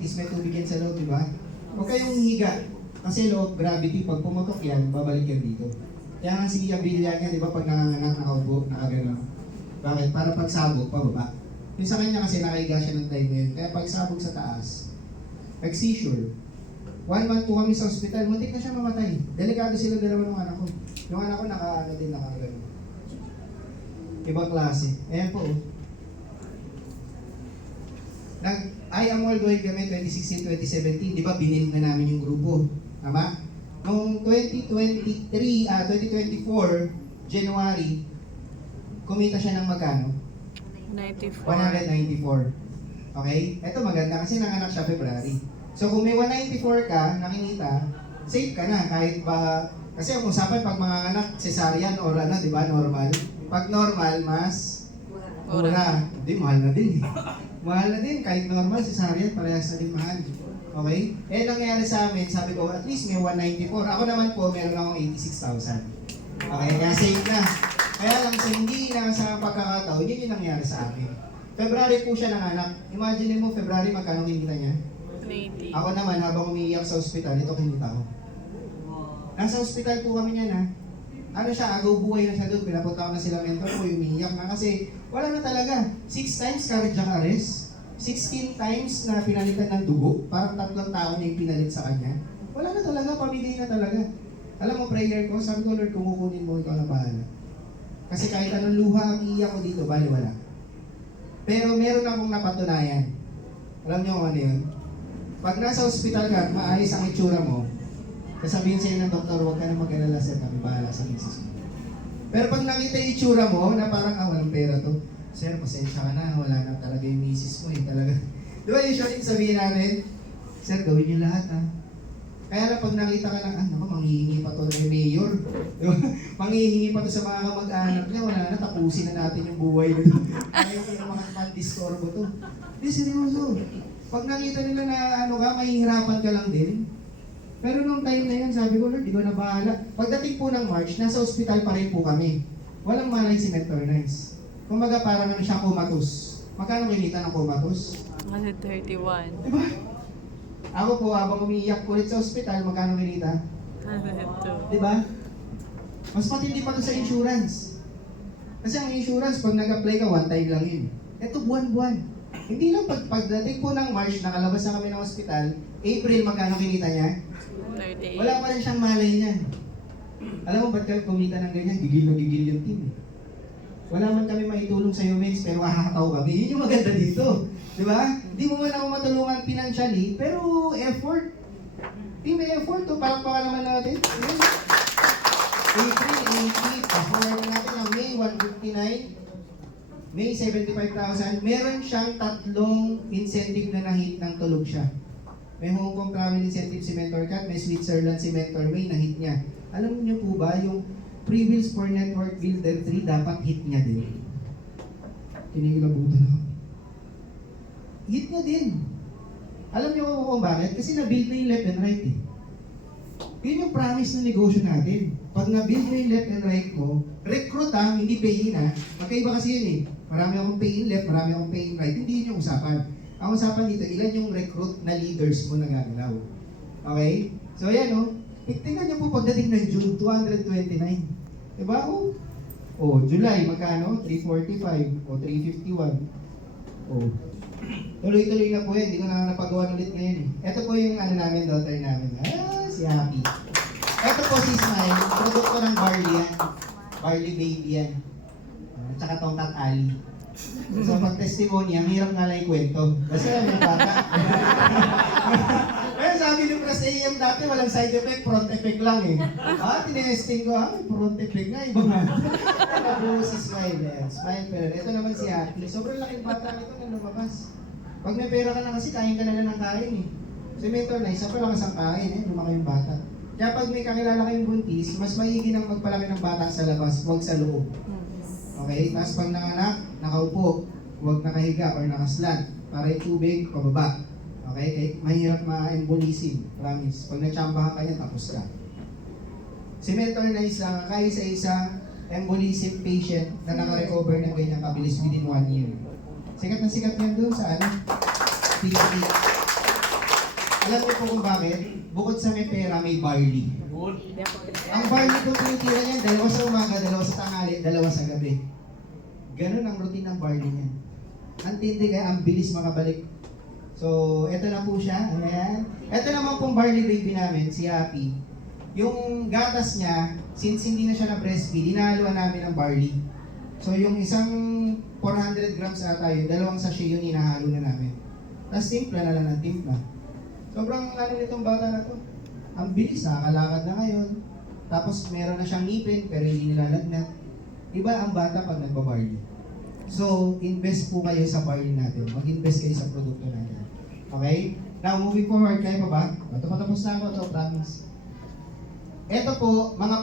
is may tubig yan sa loob, di ba? Huwag kayong higa. Kasi law of gravity, pag pumutok yan, babalik yan dito. Kaya nga si Abilia niya, di ba, pag nanganganak, nakaupo, nakagano. Bakit? Para pagsabog, pababa. Yung sa kanya kasi nakahiga siya ng time ngayon. Kaya pagsabog sa taas, nag-seizure. 1 month po kami sa ospital, muntik na siya mamatay. Delikado sila dalawa ng anak ko. Yung anak ko naka-ano din, nakagano. Ibang klase. Ayan po, oh. I am all going kami 2016-2017, di ba binil na namin yung grupo. Tama? Noong 2024, January, kumita siya ng magkano? 194. Okay? Ito maganda kasi nanganak siya February. So kung may 194 ka, nakinita, safe ka na kahit ba, kasi ang usapan pag mga anak, cesarean or ano, di ba, normal. Pag normal, mas mura. Hindi, mahal na din. Mahal na din, kahit normal, cesarean, parehas na din mahal. Okay? Eh, nangyari sa amin, sabi ko, at least may 194. Ako naman po, meron akong 86,000. Okay, kaya safe na. Kaya lang sa hindi na sa pagkakataon, yun yung nangyari sa akin. February po siya nanganak. Imagine mo, February, magkano kinita niya? 80. Ako naman, habang umiiyak sa ospital, ito kinita ko. Nasa ospital po kami niyan, ha? Ano siya, agaw buhay na siya doon, pinapunta ko na sila mentor ko, umiiyak na kasi wala na talaga. 6 times cardiac arrest, 16 times na pinalitan ng dugo, parang 3 taon na yung pinalit sa kanya. Wala na talaga, pamigay na talaga. Alam mo, prayer ko, sabi ko, Lord, kumukunin mo, ikaw na bahala. Kasi kahit anong luha ang iiyak ko dito, bali wala. Pero meron akong napatunayan. Alam niyo kung ano yun? Pag nasa ospital ka, maayos ang itsura mo, sasabihin sa'yo ng doktor, huwag ka na mag-alala, sir, kami bahala sa misis mo. Pero pag nakita yung itsura mo, na parang, walang pera to, sir, pasensya ka na, wala na talaga yung misis mo, talaga. Di ba usually sabihin natin, sir, gawin niyo lahat, ha? Kaya na pag nakita ka ng, naku, manghihingi pa to ng mayor. Di ba? Manghihingi pa to sa mga kamag-anak niya, wala na, tapusin na natin yung buhay nito. Ayaw ko yung mga pan-distorbo to. Di, seryoso. Pag nakita nila na, mahihirapan ka lang din, pero nung time na yun, sabi ko, Lord, di ko na bahala. Pagdating po ng March, nasa ospital pa rin po kami. Walang malay si Mentor Nice. Kumbaga parang siya comatose. Magkano kinita ng comatose? 131. Diba? Ako po, habang umiiyak ulit sa ospital, magkano kinita? 102. Diba? Mas matindi pa to sa insurance. Kasi ang insurance, pag nag-apply ka, one time lang yun. Ito, buwan-buwan. Hindi lang pagdating po ng March, nakalabas na kami ng ospital, April, magkano kinita niya? 38. Wala pa rin siyang malay niyan. Alam mo ba't kami kumita ng ganyan? Gigil na gigil yung team. Wala man kami maitulong sa mens, pero kakataw kami. Yun yung maganda dito. Di ba? Hindi mo man ako matulungan financially, pero effort. Team effort to, parang baka naman natin. April 80, pa-forward natin ang May 159, May 75,000. Meron siyang 3 incentive na na-hit ng tulog siya. May Hong Kong Travel Incentive si Mentor Cat, may Switzerland si Mentor May, na-hit niya. Alam niyo po ba, yung Pre-Wheels for Network Builder 3, dapat hit niya din. Kinikilabutan ako. Hit niya din. Alam niyo kung bakit? Kasi na-build na yung left and right eh. Yun yung promise ng negosyo natin. Pag na-build mo yung left and right mo, recruit hindi pay-in Magkaiba kasi yun eh. Marami akong pay-in left, marami akong pay-in right. Hindi yun yung usapan. Ang usapan dito, ilan yung recruit na leaders mo na gagalaw. Okay? So ayan o. Tingnan niyo po pagdating ng June, 229. Diba? July, magkano? 345 o 351. Tuloy-tuloy na po yan. Hindi ko na napagawa ulit ngayon eh. Ito po yung namin, daughter namin. Si Happy. Ito po si Smile. Produkto ng Barley yan. Barley baby yan. Tsaka Tongkat Ali. So pag testimony, ang hirap nga lang ikwento. Kasi alam yung bata. Kaya sabi ng Plus AM dati, walang side effect, front effect lang eh. Tinesting ko, may front effect nga, iba nga. Nabuo si Smile yan. Smile pero. Ito naman si Happy. Sobrang laking bata nito na lumabas. Pag may pera ka na kasi, kain ka na lang ng kain eh. Si Mentor Nice, sa palakas ang kain eh, lumaki yung bata. Kaya pag may kakilala kayong buntis, mas maigi nang magpalaki ng bata sa labas, huwag sa loob. Okay? Tapos pag nanganak, nakaupo, huwag nakahiga or nakaslat para yung tubig, pababa. Okay? Mahirap ma-embolisim. Promise. Pag natsambahan ka niya, tapos ka. Si Mentor Nice lang, kaya sa isang embolism patient na naka-recover ng ganyang kabilis within 1 year. Sikat na sikat yan doon sa TV. Alam niyo po kung bakit? Bukod sa may pera, may barley. Ang barley po tinitira niyan, 2 sa umaga, 2 sa tanghali, 2 sa gabi. Ganun ang routine ng barley niya. Ang tindi kaya ang bilis makabalik. So, eto na po siya. Ayan. Eto naman pong barley baby namin, si Happy. Yung gatas niya, since hindi na siya na breastfeed, hinahaluan namin ng barley. So, yung isang 400 grams ata yun, 2 sachet yun, hinahalo na namin. Tapos timpla na lang ng timpla. Sobrang ano nitong bata na to. Ang bilis, nakakalakad na ngayon. Tapos meron na siyang ngipin, pero hindi nilalagnat. Iba ang bata pag nagpa-barley. So, invest po kayo sa barley natin. Mag-invest kayo sa produkto natin. Okay? Now, moving forward, kayo pa ba? Ito patapos na ako, ito, promise. Ito po, mga